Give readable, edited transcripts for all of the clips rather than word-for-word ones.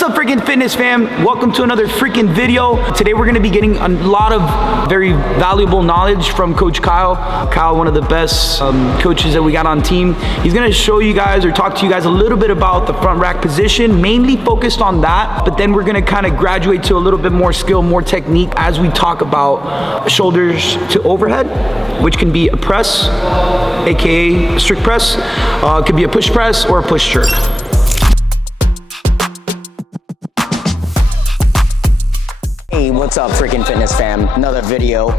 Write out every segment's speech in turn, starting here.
What's up, Freakin Fitness fam? Welcome to another freaking video. Today we're gonna be getting a lot of very valuable knowledge from Coach Kyle. Kyle, one of the best coaches that we got on team. He's gonna show you guys or talk to you guys a little bit about the front rack position, mainly focused on that, but then we're gonna kind of graduate to a little bit more skill, more technique as we talk about shoulders to overhead, which can be a press, AKA a strict press, could be a push press or a push jerk. Hey, what's up, Freakin Fitness fam? Another video.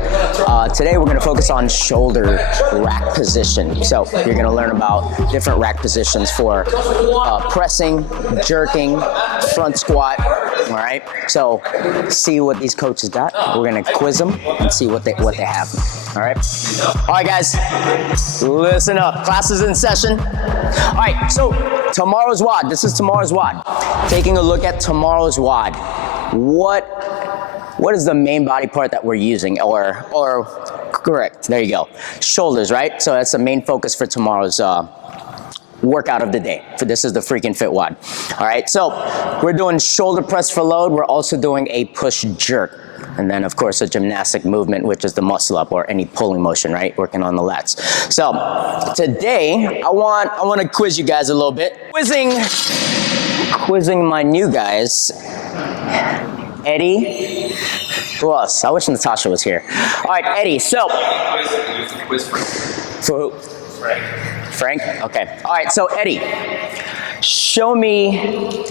Today we're gonna focus on shoulder rack position. So you're gonna learn about different rack positions for pressing, jerking, front squat. All right. So see what these coaches got. We're gonna quiz them and see what they have. All right. All right, guys. Listen up. Class is in session. All right. So tomorrow's WOD. This is tomorrow's WOD. Taking a look at tomorrow's WOD. What is the main body part that we're using, or correct, there you go, shoulders, right? So that's the main focus for tomorrow's workout of the day. This is the Freakin Fit WOD. All right, so we're doing shoulder press for load. We're also doing a push jerk. And then of course a gymnastic movement, which is the muscle up or any pulling motion, right? Working on the lats. So today I want to quiz you guys a little bit. Quizzing my new guys. Eddie, who else? I wish Natasha was here. All right, Eddie, so. For who? Frank? Okay. All right, so Eddie, show me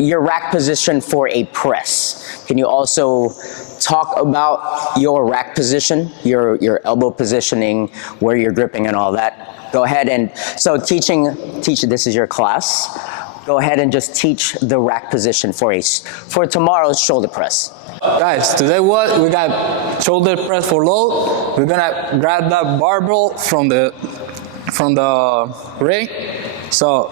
your rack position for a press. Can you also talk about your rack position, your elbow positioning, where you're gripping and all that? Go ahead and, so teach, this is your class. Go ahead and just teach the rack position for tomorrow's shoulder press. Guys, today what? We got shoulder press for load. We're gonna grab that barbell from the ring. So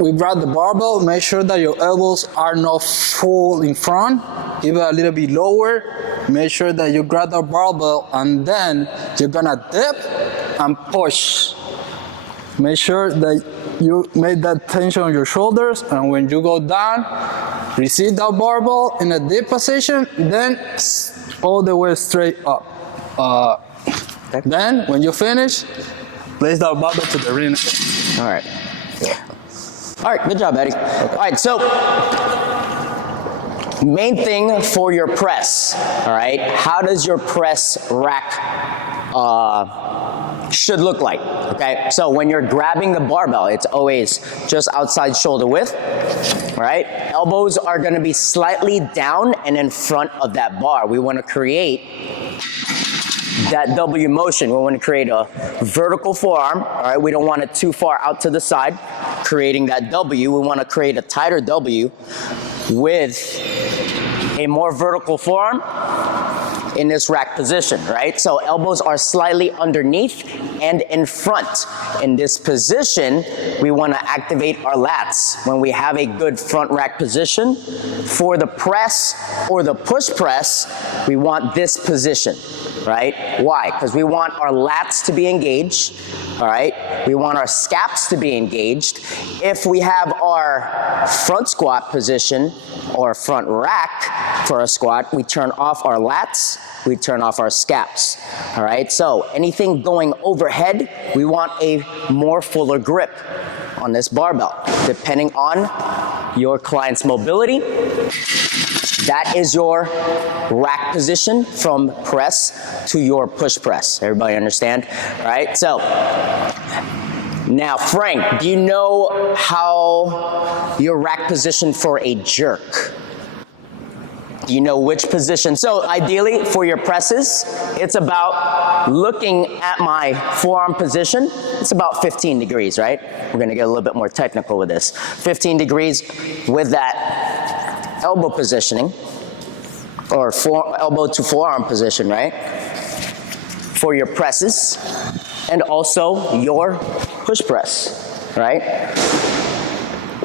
we grab the barbell, make sure that your elbows are not full in front, give it a little bit lower. Make sure that you grab the barbell and then you're gonna dip and push. Make sure that you make that tension on your shoulders, and when you go down, receive that barbell in a dip position, then all the way straight up. Then, when you finish, place that barbell to the ring. All right. All right, good job, Eddie. Okay. All right, so main thing for your press, all right? How does your press rack should look like, okay? So when you're grabbing the barbell, it's always just outside shoulder width, right? Elbows are gonna be slightly down and in front of that bar. We wanna create that W motion. We wanna create a vertical forearm, all right? We don't want it too far out to the side, creating that W. We wanna create a tighter W with a more vertical forearm in this rack position, right? So elbows are slightly underneath and in front. In this position, we wanna activate our lats. When we have a good front rack position, for the press or the push press, we want this position, right? Why? Because we want our lats to be engaged, all right? We want our scaps to be engaged. If we have our front squat position or front rack for a squat, we turn off our lats, we turn off our scaps, all right? So anything going overhead, we want a more fuller grip on this barbell. Depending on your client's mobility, that is your rack position from press to your push press. Everybody understand? All right, so now Frank, do you know how your rack position for a jerk? Do you know which position? So ideally for your presses, it's about looking at my forearm position. It's about 15 degrees, right? We're gonna get a little bit more technical with this. 15 degrees with that elbow positioning, or elbow to forearm position, right? For your presses, and also your push press, right?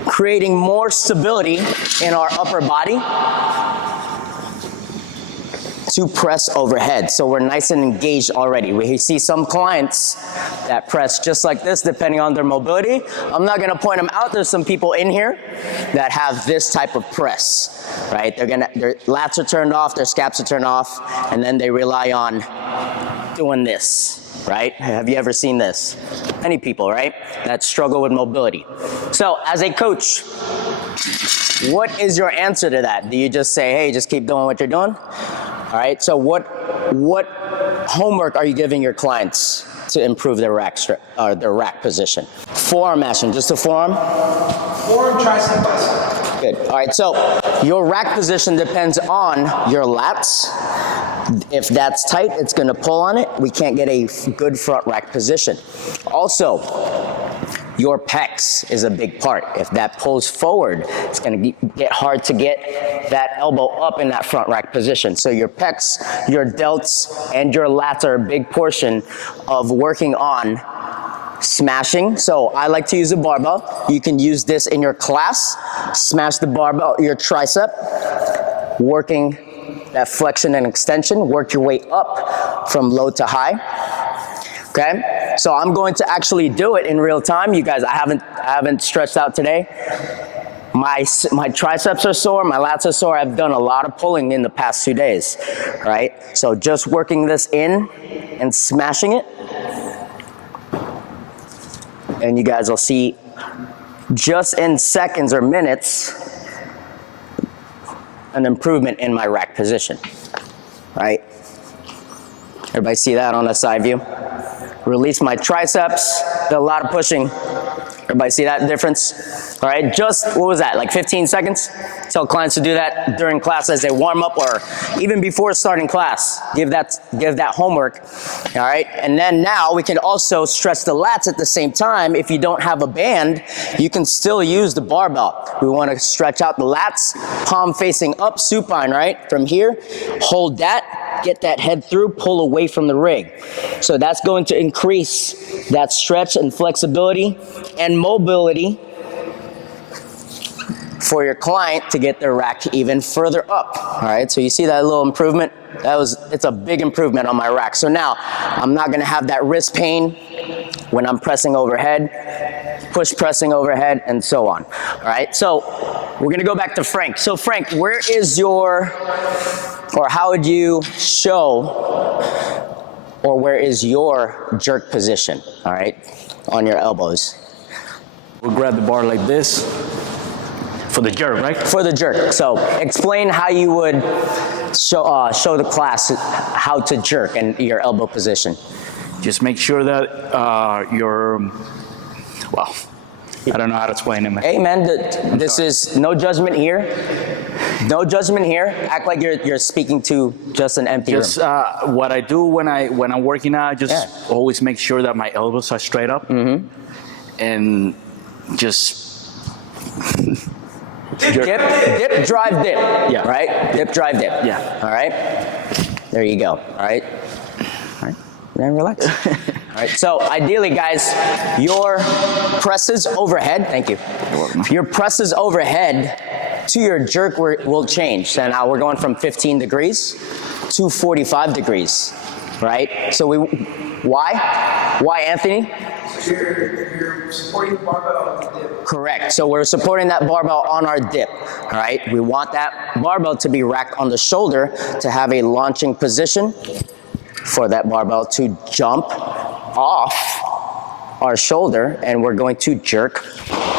Creating more stability in our upper body to press overhead. So we're nice and engaged already. We see some clients that press just like this, depending on their mobility. I'm not gonna point them out. There's some people in here that have this type of press, right? Their lats are turned off, their scaps are turned off, and then they rely on doing this, right? Have you ever seen this? Many people, right? That struggle with mobility. So as a coach, what is your answer to that? Do you just say, hey, just keep doing what you're doing? All right, so what homework are you giving your clients to improve their rack position? Forearm action, just a forearm? Forearm, tricep, bicep. Good. All right, so your rack position depends on your lats. If that's tight, it's gonna pull on it. We can't get a good front rack position. Also, your pecs is a big part. If that pulls forward, it's gonna get hard to get that elbow up in that front rack position. So your pecs, your delts, and your lats are a big portion of working on smashing. So I like to use a barbell. You can use this in your class. Smash the barbell, your tricep, working that flexion and extension. Work your way up from low to high. Okay, so I'm going to actually do it in real time. You guys, I haven't stretched out today. My triceps are sore, my lats are sore. I've done a lot of pulling in the past 2 days, right? So just working this in and smashing it. And you guys will see just in seconds or minutes an improvement in my rack position, right? Everybody see that on the side view? Release my triceps, did a lot of pushing. Everybody see that difference? All right, just, what was that, like 15 seconds? Tell clients to do that during class as they warm up or even before starting class. Give that homework, all right? And then now we can also stretch the lats at the same time. If you don't have a band, you can still use the barbell. We wanna stretch out the lats, palm facing up, supine, right? From here, hold that, get that head through, pull away from the rig. So that's going to increase that stretch and flexibility and mobility for your client to get their rack even further up. All right, so you see that little improvement? It's a big improvement on my rack. So now I'm not gonna have that wrist pain when I'm pressing overhead, push pressing overhead, and so on. All right, so we're gonna go back to Frank. So Frank, where is your, or how would you show, or where is your jerk position, all right, on your elbows? We'll grab the bar like this for the jerk, right? For the jerk. So explain how you would show the class how to jerk and your elbow position. Just make sure that well, I don't know how to explain it, man. Hey man, this is no judgment here. No judgment here. Act like you're speaking to just an empty room. Just what I do when I'm working out, I just always make sure that my elbows are straight up, and just dip, drive, dip. Yeah. Right? Dip, drive, dip. Yeah. All right? There you go. All right? All right? Then relax. All right, so ideally, guys, your presses overhead, thank you. Your presses overhead to your jerk will change. So now we're going from 15 degrees to 45 degrees, right? So why? Why, Anthony? You're supporting the barbell on the dip. Correct. So we're supporting that barbell on our dip, all right? We want that barbell to be racked on the shoulder to have a launching position for that barbell to jump off our shoulder, and we're going to jerk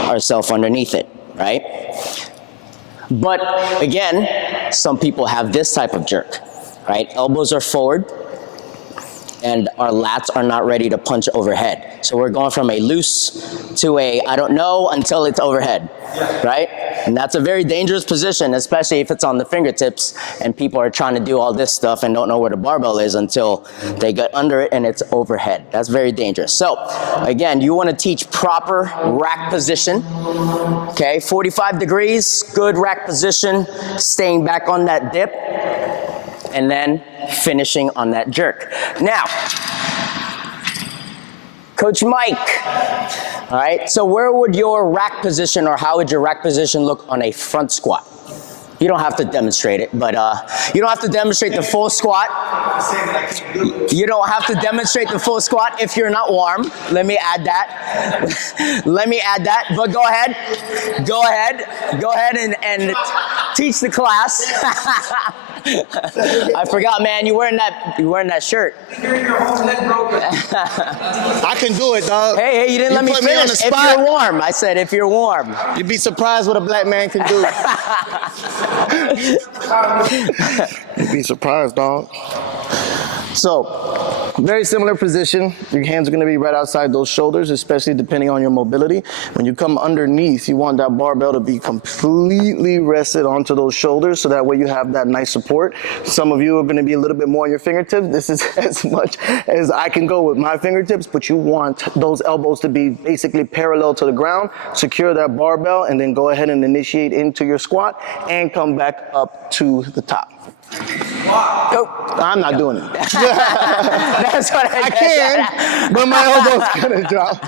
ourselves underneath it, right? But again, some people have this type of jerk, right? Elbows are forward, and our lats are not ready to punch overhead. So we're going from a loose to a I don't know until it's overhead, right? And that's a very dangerous position, especially if it's on the fingertips and people are trying to do all this stuff and don't know where the barbell is until they get under it and it's overhead. That's very dangerous. So again, you want to teach proper rack position. Okay, 45 degrees, good rack position, staying back on that dip, and then finishing on that jerk. Now, Coach Mike, all right, so where would your rack position, or how would your rack position look on a front squat? You don't have to demonstrate it, but you don't have to demonstrate the full squat. You don't have to demonstrate the full squat if you're not warm. Let me add that. Let me add that. But go ahead and teach the class. I forgot, man. You wearing that shirt. I can do it, dog. Hey, you didn't let me put me on finish. the If spot. you're warm, I said if you're warm. You'd be surprised what a black man can do. You'd be surprised, dog. So, very similar position. Your hands are going to be right outside those shoulders, especially depending on your mobility. When you come underneath, you want that barbell to be completely rested onto those shoulders, so that way you have that nice support. Some of you are going to be a little bit more on your fingertips. This is as much as I can go with my fingertips, but you want those elbows to be basically parallel to the ground. Secure that barbell, and then go ahead and initiate into your squat and come back up to the top. Wow. Oh. I'm not doing it. That's what I can, but my elbow's gonna drop.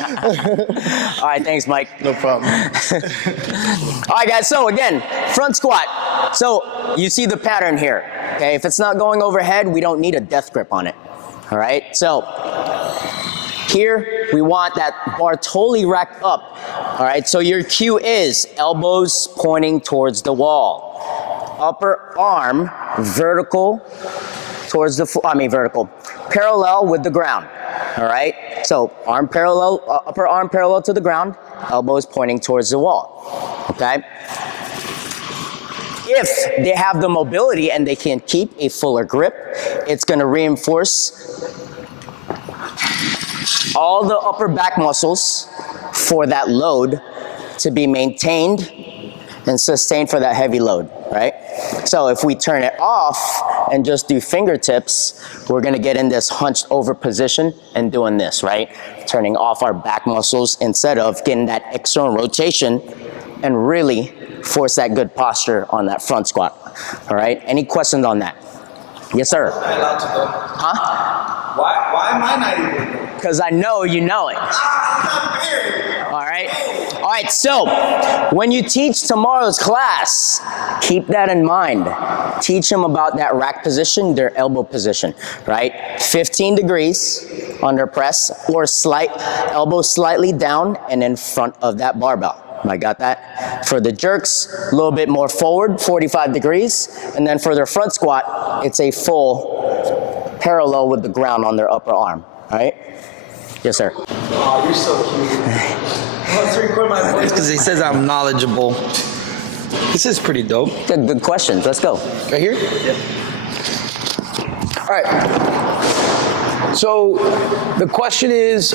All right, thanks, Mike. No problem. All right, guys, so again, front squat. So you see the pattern here, okay? If it's not going overhead, we don't need a death grip on it, all right? So here, we want that bar totally racked up, all right? So your cue is elbows pointing towards the wall. Upper arm vertical towards the vertical, parallel with the ground. All right. So arm parallel, upper arm parallel to the ground, elbows pointing towards the wall. Okay. If they have the mobility and they can keep a fuller grip, it's going to reinforce all the upper back muscles for that load to be maintained and sustained for that heavy load, right? So if we turn it off and just do fingertips, we're gonna get in this hunched over position and doing this, right? Turning off our back muscles instead of getting that external rotation and really force that good posture on that front squat, all right? Any questions on that? Yes, sir. Am I allowed to go? Huh? Why am I not able to go? Because I know you know it. All right. All right, so when you teach tomorrow's class, keep that in mind. Teach them about that rack position, their elbow position, right? 15 degrees under press, or elbow slightly down and in front of that barbell. I got that? For the jerks, a little bit more forward, 45 degrees. And then for their front squat, it's a full parallel with the ground on their upper arm, all right? Yes, sir. Oh, you're so cute. Let's record my voice. Because he says I'm knowledgeable. This is pretty dope. Good questions. Let's go. Right here? Yeah. All right. So the question is,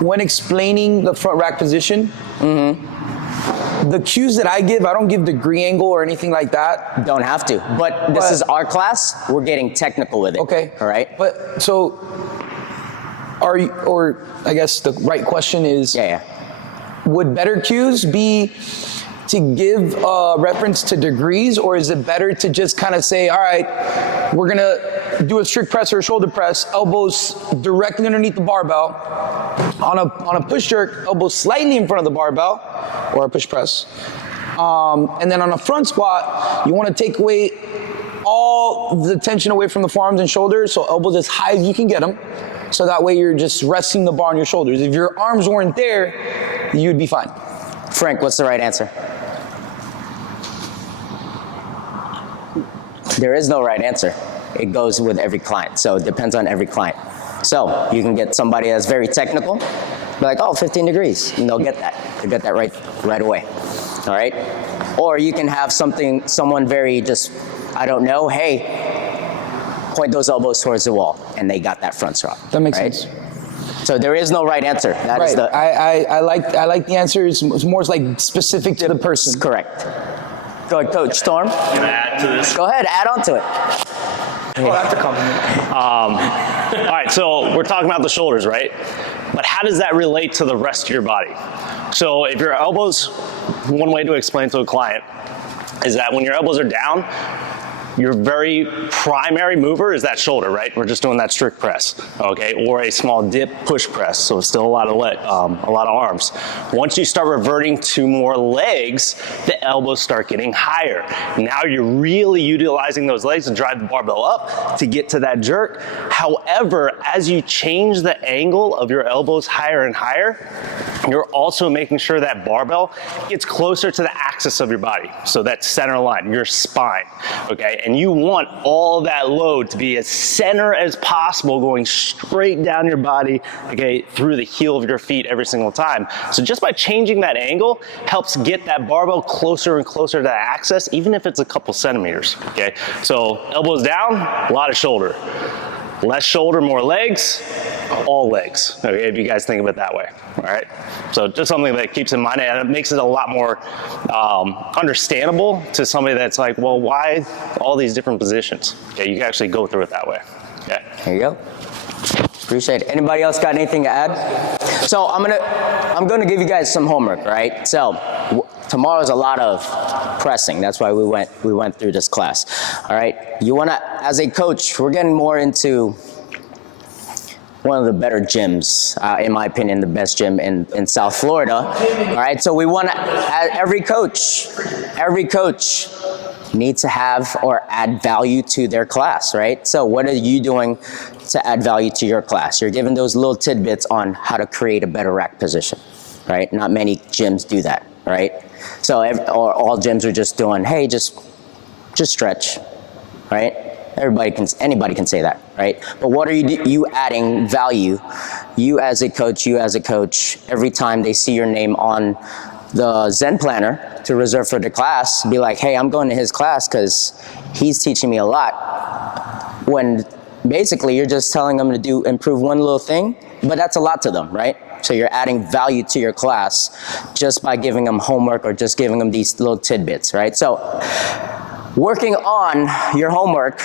when explaining the front rack position, the cues that I give, I don't give degree angle or anything like that. Don't have to. But this is our class. We're getting technical with it. Okay. All right? But so, or I guess the right question is, would better cues be to give reference to degrees, or is it better to just kind of say, all right, we're gonna do a strict press or a shoulder press, elbows directly underneath the barbell, on a push jerk, elbows slightly in front of the barbell, or a push press, and then on a front squat, you want to take away all the tension away from the forearms and shoulders, so elbows as high as you can get them, so that way you're just resting the bar on your shoulders. If your arms weren't there, you'd be fine. Frank, what's the right answer? There is no right answer. It goes with every client, so it depends on every client. So you can get somebody that's very technical, be like, oh, 15 degrees, and they'll get that. They'll get that right away, all right? Or you can have someone very just, I don't know, hey, point those elbows towards the wall, and they got that front squat. That makes sense. So there is no right answer. That is the I like the answer. It's more like specific to the person. correct. Go ahead, Coach Storm. Can I add to this? Go ahead, add on to it. Oh, that's a compliment. All right, so we're talking about the shoulders, right? But how does that relate to the rest of your body? So if your elbows, one way to explain to a client is that when your elbows are down, your very primary mover is that shoulder, right? We're just doing that strict press, okay? Or a small dip push press, so it's still a lot of arms. Once you start reverting to more legs, the elbows start getting higher. Now you're really utilizing those legs to drive the barbell up to get to that jerk. However, as you change the angle of your elbows higher and higher, you're also making sure that barbell gets closer to the axis of your body. So that center line, your spine, okay? And you want all that load to be as center as possible, going straight down your body, okay, through the heel of your feet every single time. So just by changing that angle helps get that barbell closer and closer to the axis, even if it's a couple centimeters, okay? So elbows down, a lot of shoulder. Less shoulder, more legs, all legs, okay, if you guys think of it that way, all right? So just something that keeps in mind, and it makes it a lot more understandable to somebody that's like, well, why all these different positions? Okay, you can actually go through it that way, okay? There you go. Appreciate it. Anybody else got anything to add? So I'm gonna give you guys some homework, right? So tomorrow's a lot of pressing. That's why we went through this class. All right. You wanna, as a coach, we're getting more into one of the better gyms, in my opinion, the best gym in South Florida. All right. So we wanna, every coach needs to have or add value to their class, right? So what are you doing to add value to your class? You're giving those little tidbits on how to create a better rack position, right? Not many gyms do that, right? So or all gyms are just doing, hey, just stretch, right? Anybody can say that, right? But what are you adding value? You as a coach, every time they see your name on the Zen planner to reserve for the class, be like, hey, I'm going to his class because he's teaching me a lot. When basically you're just telling them to improve one little thing, but that's a lot to them, right? So you're adding value to your class just by giving them homework or just giving them these little tidbits, right? So working on your homework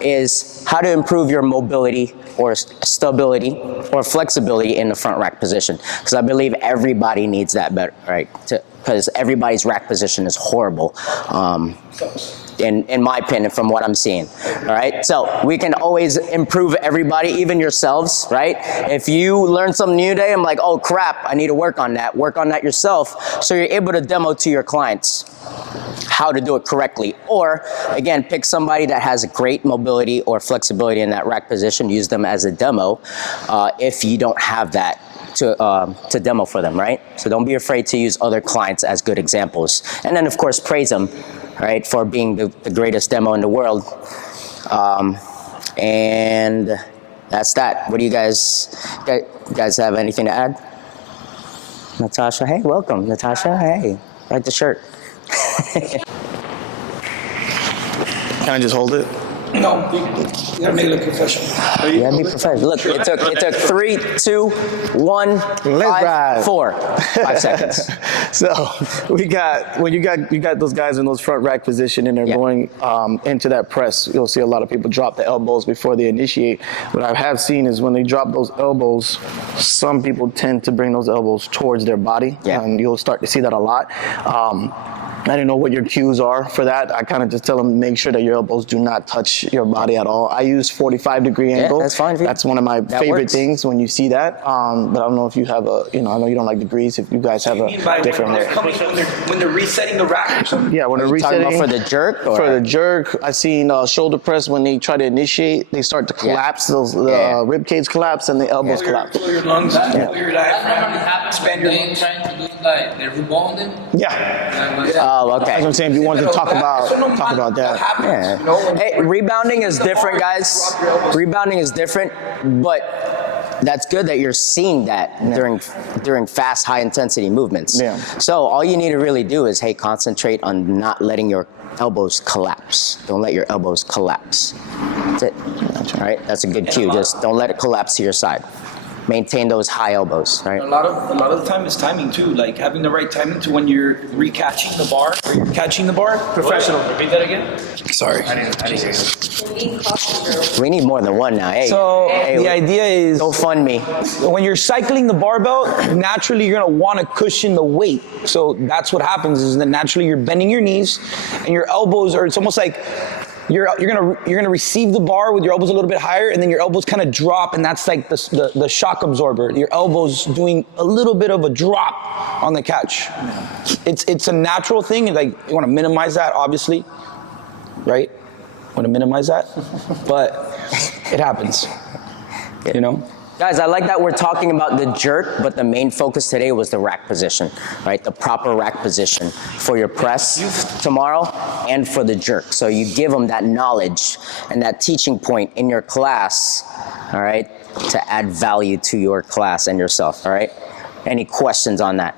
is how to improve your mobility or stability or flexibility in the front rack position. Because I believe everybody needs that better, right? Because everybody's rack position is horrible. In my opinion, from what I'm seeing, all right? So we can always improve everybody, even yourselves, right? If you learn something new today, I'm like, oh crap, I need to work on that yourself, so you're able to demo to your clients how to do it correctly. Or again, pick somebody that has great mobility or flexibility in that rack position, use them as a demo if you don't have that to demo for them, right? So don't be afraid to use other clients as good examples. And then of course, praise them, right, for being the greatest demo in the world. And that's that. What do you guys have anything to add? Natasha, hey, welcome. Natasha, hey, like the shirt. Can I just hold it? No, you gotta make it look professional. You gotta be professional. Look, it took 3, 2, 1, 5, 4, 5 seconds. So we got, when you got those guys in those front rack position and they're going into that press, you'll see a lot of people drop the elbows before they initiate. What I have seen is when they drop those elbows, some people tend to bring those elbows towards their body, and you'll start to see that a lot. I don't know what your cues are for that. I kind of just tell them, make sure that your elbows do not touch your body at all. I use 45-degree angle. That's fine. That's one of my favorite things when you see that. But I don't know if you have I know you don't like degrees. If you guys have a different there. When they're resetting the rack or something? Yeah, when they're resetting. Talking about for the jerk? Or? For the jerk, I've seen shoulder press when they try to initiate, they start to collapse. Those rib cage collapse and the elbows collapse. Pull your lungs, pull your diaphragm, expand your lungs. Trying to do like the rebounding. Oh, okay. That's what I'm saying. If you wanted to talk about that. Hey, rebounding is different, guys. Rebounding is different, but that's good that you're seeing that during fast, high-intensity movements. Yeah. So all you need to really do is, hey, concentrate on not letting your elbows collapse. Don't let your elbows collapse. That's it. All right? That's a good cue. Just don't let it collapse to your side. Maintain those high elbows, right? A lot of the time is timing too, like having the right timing to when you're recatching the bar or you're catching the bar. Professional. Repeat that again. Sorry. We need more than one now. Hey, So the idea is, don't fund me. when you're cycling the barbell, naturally you're gonna want to cushion the weight. So that's what happens is that naturally you're bending your knees and your elbows are, it's almost like you're gonna receive the bar with your elbows a little bit higher, and then your elbows kind of drop, and that's like the shock absorber. Your elbows doing a little bit of a drop on the catch. It's a natural thing. Like, you want to minimize that, obviously, right? Want to minimize that, but it happens. You know. Guys, I like that we're talking about the jerk, but the main focus today was the rack position, right? The proper rack position for your press tomorrow and for the jerk. So you give them that knowledge and that teaching point in your class, all right, to add value to your class and yourself, all right? Any questions on that?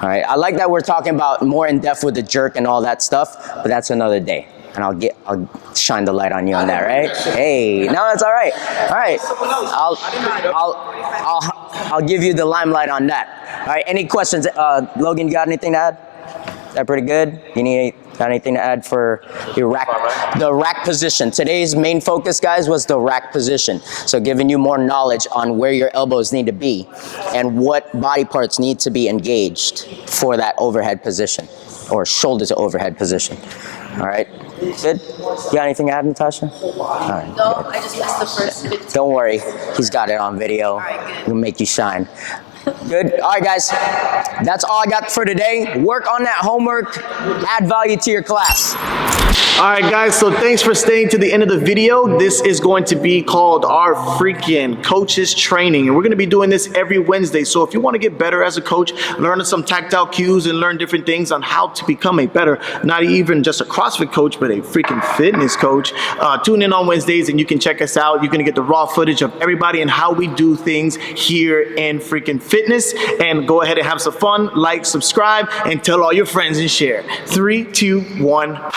All right, I like that we're talking about more in depth with the jerk and all that stuff, but that's another day. And I'll shine the light on you on that, right? Hey, no, that's all right. All right, I'll give you the limelight on that. All right, any questions? Logan, you got anything to add? Is that pretty good? Got anything to add for your the rack position? Today's main focus, guys, was the rack position. So giving you more knowledge on where your elbows need to be and what body parts need to be engaged for that overhead position or shoulder to overhead position. All right, good? You got anything to add, Natasha? All right. No, I just missed the first 15. Don't worry, he's got it on video. All right, good. He'll make you shine. Good. All right, guys. That's all I got for today. Work on that homework. Add value to your class. All right, guys, so thanks for staying to the end of the video. This is going to be called our Freakin Coaches Training, and we're going to be doing this every Wednesday. So if you want to get better as a coach, learn some tactile cues and learn different things on how to become a better, not even just a CrossFit coach, but a freaking fitness coach, tune in on Wednesdays and you can check us out. You're going to get the raw footage of everybody and how we do things here in freaking fitness. And go ahead and have some fun, like, subscribe, and tell all your friends and share. 3, 2, 1.